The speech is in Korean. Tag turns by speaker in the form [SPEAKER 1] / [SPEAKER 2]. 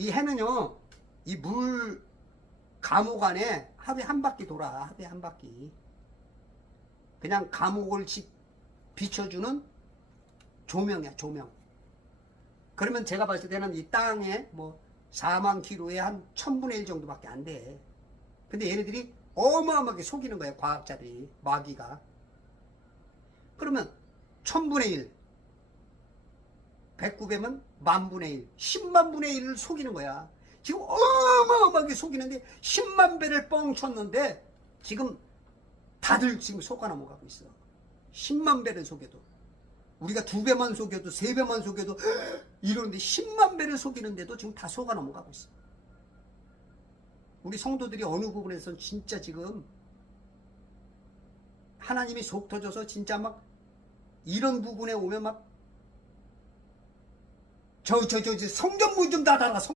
[SPEAKER 1] 이 해는요, 이 물 감옥 안에 하루에 한 바퀴 돌아, 하루에 한 바퀴. 그냥 감옥을 지- 비춰주는 조명이야, 조명. 그러면 제가 봤을 때는 이 땅에 뭐 4만 킬로에 한 1000분의 1 정도밖에 안 돼. 근데 얘네들이 어마어마하게 속이는 거야, 과학자들이. 마귀가. 그러면 1000분의 1. 109배면 만분의 1. 10만분의 1을 속이는 거야. 지금 어마어마하게 속이는데 10만 배를 뻥 쳤는데 지금 다들 지금 속아 넘어가고 있어. 10만 배를 속여도. 우리가 두 배만 속여도 세 배만 속여도 이러는데 10만 배를 속이는데도 지금 다 속아 넘어가고 있어. 우리 성도들이 어느 부분에서 진짜 지금 하나님이 속 터져서 진짜 막 이런 부분에 오면 막 저 저 저 성전문 좀 닫아라 성